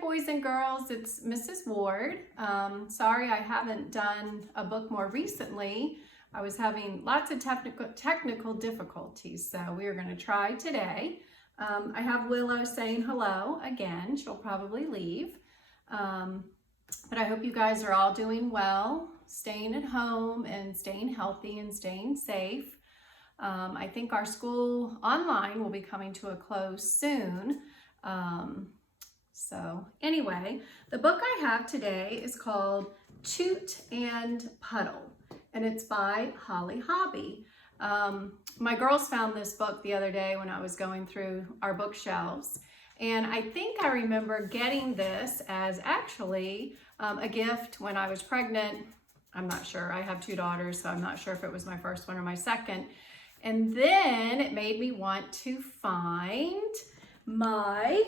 boys and girls, it's Mrs. Ward. Sorry I haven't done a book more recently. I was having lots of technical difficulties, so we are going to try today. I have Willow saying hello again. She'll probably leave. But I hope you guys are all doing well, staying at home and staying healthy and staying safe. I think our school online will be coming to a close soon. So anyway, the book I have today is called Toot and Puddle, and it's by Holly Hobby. My girls found this book the other day when I was going through our bookshelves, and I think I remember getting this as actually a gift when I was pregnant. I'm not sure. I have two daughters, so I'm not sure if it was my first one or my second. And then it made me want to find my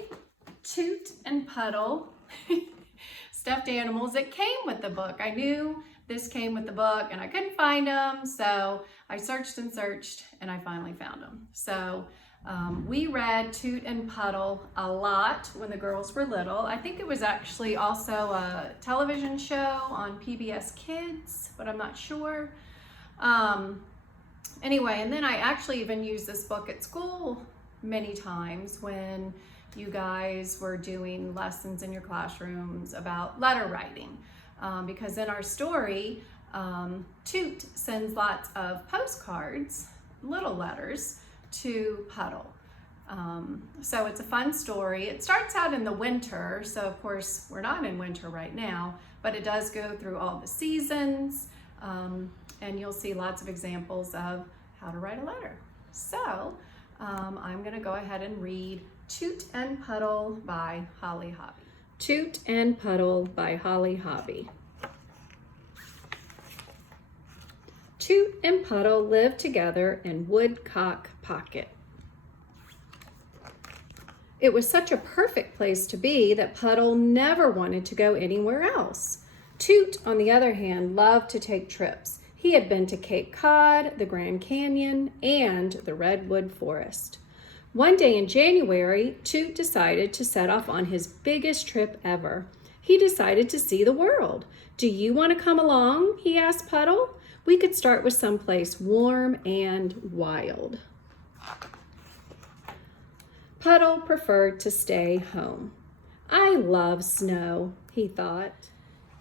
Toot and Puddle stuffed animals that came with the book. I knew this came with the book and I couldn't find them, so I searched and searched and I finally found them. So we read Toot and Puddle a lot when the girls were little. I think it was actually also a television show on PBS Kids, but I'm not sure. Anyway, and then I actually even used this book at school many times when you guys were doing lessons in your classrooms about letter writing. Because in our story, Toot sends lots of postcards, little letters, to Puddle. So it's a fun story. It starts out in the winter, so of course we're not in winter right now, but it does go through all the seasons, and you'll see lots of examples of how to write a letter. So I'm gonna go ahead and read Toot and Puddle by Holly Hobby. Toot and Puddle by Holly Hobby. Toot and Puddle lived together in Woodcock Pocket. It was such a perfect place to be that Puddle never wanted to go anywhere else. Toot, on the other hand, loved to take trips. He had been to Cape Cod, the Grand Canyon, and the Redwood Forest. One day in January, Toot decided to set off on his biggest trip ever. He decided to see the world. "Do you want to come along?" he asked Puddle. "We could start with someplace warm and wild." Puddle preferred to stay home. "I love snow," he thought.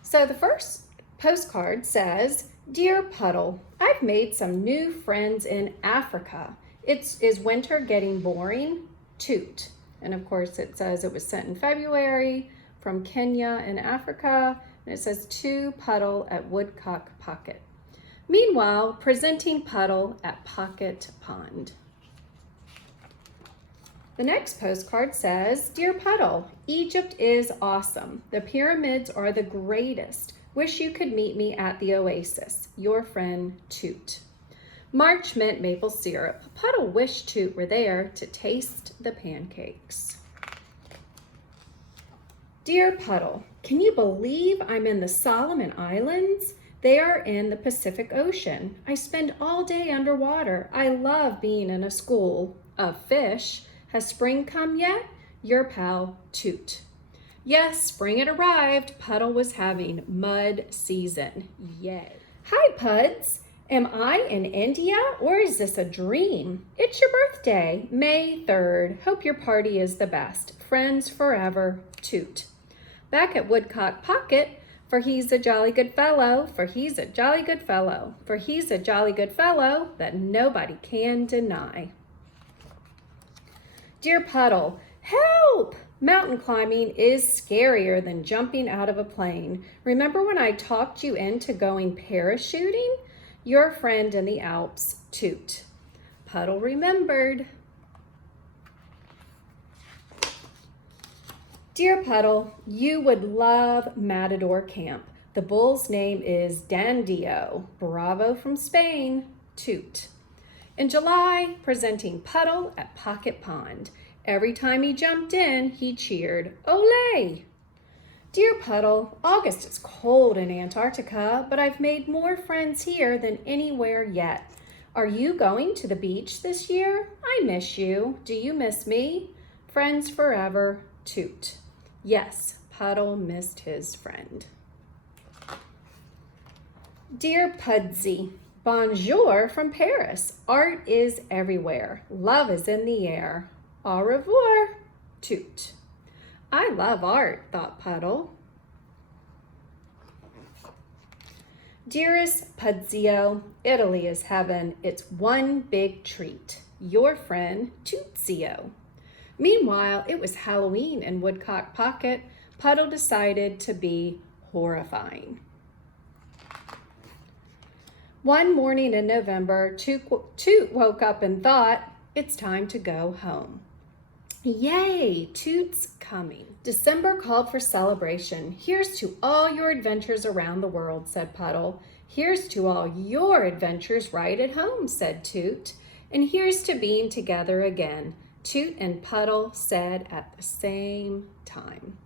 So the first postcard says, "Dear Puddle, I've made some new friends in Africa. Is winter getting boring? Toot." And of course it says it was sent in February from Kenya in Africa. And it says to Puddle at Woodcock Pocket. Meanwhile, presenting Puddle at Pocket Pond. The next postcard says, "Dear Puddle, Egypt is awesome. The pyramids are the greatest. Wish you could meet me at the oasis. Your friend, Toot." March mint maple syrup. Puddle wished Toot were there to taste the pancakes. "Dear Puddle, can you believe I'm in the Solomon Islands? They are in the Pacific Ocean. I spend all day underwater. I love being in a school of fish. Has spring come yet? Your pal, Toot." Yes, spring had arrived. Puddle was having mud season. Yay. "Hi, Puds. Am I in India or is this a dream? It's your birthday, May 3rd. Hope your party is the best. Friends forever, Toot." Back at Woodcock Pocket, "For he's a jolly good fellow, for he's a jolly good fellow, for he's a jolly good fellow that nobody can deny." "Dear Puddle, help! Mountain climbing is scarier than jumping out of a plane. Remember when I talked you into going parachuting? Your friend in the Alps, Toot." Puddle remembered. "Dear Puddle, you would love Matador Camp. The bull's name is Dandio. Bravo from Spain, Toot." In July, presenting Puddle at Pocket Pond. Every time he jumped in, he cheered, "Olé!" "Dear Puddle, August is cold in Antarctica, but I've made more friends here than anywhere yet. Are you going to the beach this year? I miss you. Do you miss me? Friends forever, Toot." Yes, Puddle missed his friend. Dear Pudsey, bonjour from Paris. Art is everywhere. Love is in the air. Au revoir, Toot. I love art, thought Puddle. Dearest Pudzio, Italy is heaven. It's one big treat. Your friend, Tootsio. Meanwhile, it was Halloween in Woodcock Pocket. Puddle decided to be horrifying. One morning in November, Toot woke up and thought, it's time to go home. Yay, Toot's coming. December called for celebration. Here's to all your adventures around the world, said Puddle. Here's to all your adventures right at home, said Toot. And here's to being together again, Toot and Puddle said at the same time.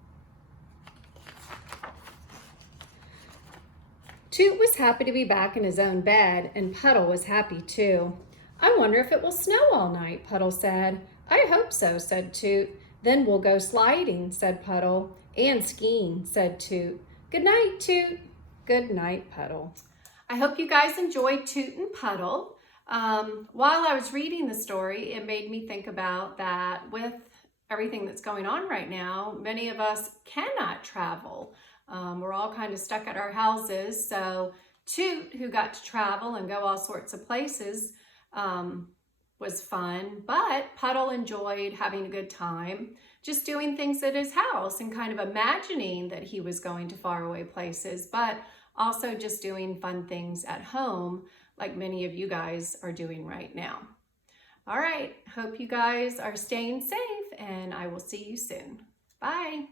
Toot was happy to be back in his own bed, and Puddle was happy too. I wonder if it will snow all night, Puddle said. I hope so, said Toot. Then we'll go sliding, said Puddle. And skiing, said Toot. Good night, Toot. Good night, Puddle. I hope you guys enjoyed Toot and Puddle. While I was reading the story, it made me think about that with everything that's going on right now, many of us cannot travel. We're all kind of stuck at our houses. So Toot, who got to travel and go all sorts of places, was fun, but Puddle enjoyed having a good time, just doing things at his house and kind of imagining that he was going to faraway places, but also just doing fun things at home like many of you guys are doing right now. All right, hope you guys are staying safe and I will see you soon. Bye.